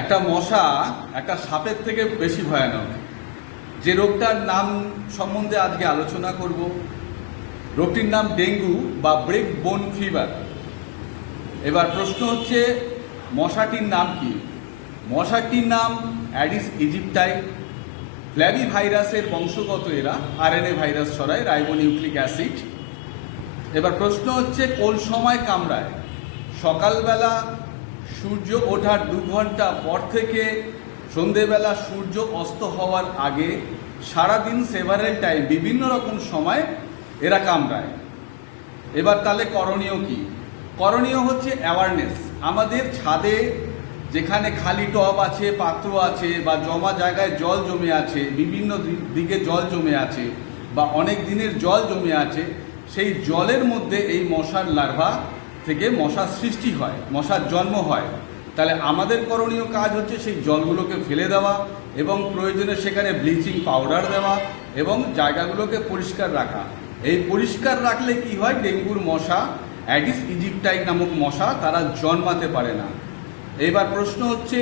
একটা মশা একটা সাপের থেকে বেশি ভয়ানক। যে রোগটার নাম সম্বন্ধে আজকে আলোচনা করব, রোগটির নাম ডেঙ্গু বা ব্রেক বোন ফিভার। এবার প্রশ্ন হচ্ছে, মশাটির নাম কি? মশাটির নাম অ্যাডিস ইজিপ্টাই। ফ্ল্যাভি ভাইরাসের বংশগত এরা, আরএনএ ভাইরাস ছড়ায়, রাইবোনিউক্লিক অ্যাসিড। এবার প্রশ্ন হচ্ছে, কোন সময় কামড়ায়? সকালবেলা সূর্য ওঠার 2 ঘন্টা পর থেকে সন্ধেবেলা সূর্য অস্ত হওয়ার আগে, সারাদিন সেভারেল টাইম, বিভিন্ন রকম সময় এরা কামড়ায়। এবার তাহলে করণীয় কি? করণীয় হচ্ছে অ্যাওয়ারনেস। আমাদের ছাদে যেখানে খালি টব আছে, পাত্র আছে, বা জমা জায়গায় জল জমে আছে, বিভিন্ন দিকে জল জমে আছে, বা অনেক দিনের জল জমে আছে, সেই জলের মধ্যে এই মশার লার্ভা থেকে মশার সৃষ্টি হয়, মশার জন্ম হয়। তাহলে আমাদের করণীয় কাজ হচ্ছে সেই জলগুলোকে ফেলে দেওয়া এবং প্রয়োজনে সেখানে ব্লিচিং পাউডার দেওয়া এবং জায়গাগুলোকে পরিষ্কার রাখা। এই পরিষ্কার রাখলে কি হয়, ডেঙ্গুর মশা, অ্যাডিস ইজিপ্টাই নামক মশা, তারা জন্মাতে পারে না। এবার প্রশ্ন হচ্ছে,